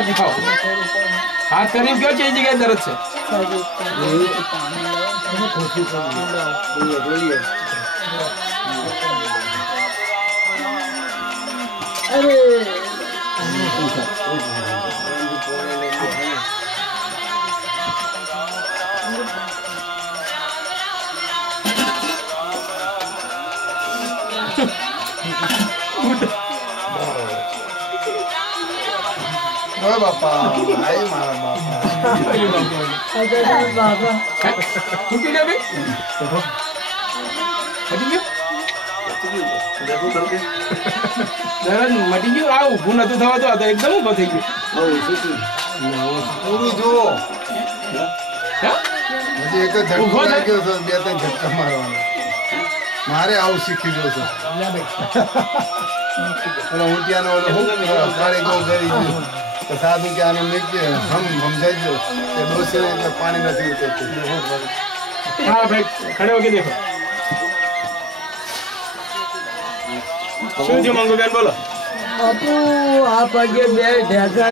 हाथ दिखाओ हाथ करीब क्यों चाहिए जगह दर्द से अरे ओए बापा आई मारा बापा अरे बाबा तू क्या बे मटी गयो દરદ મટી ગયું આ ઊભું નતું થવાતું આ તો એકદમ ઊભો થઈ ગયો પૂરું જો હા હજી એક જ ઝટકો ઊભો થાય. લાગ્યો છે બે ત્રણ ઝટકા મારવાના મારે આવું શીખી ગયો છે ઓલો હું ત્યાંનો ઓલો હું પાણી ગો કરી ગયો તો સાધુ કે આનો નીચે સમજાઈ ગયો કે ડોસે એટલે પાણી નથી ઉતરતું हाँ भाई खड़े होके देखो શું થયું મંગુબેન બોલો બાપુ આ પગે બે ઢેસા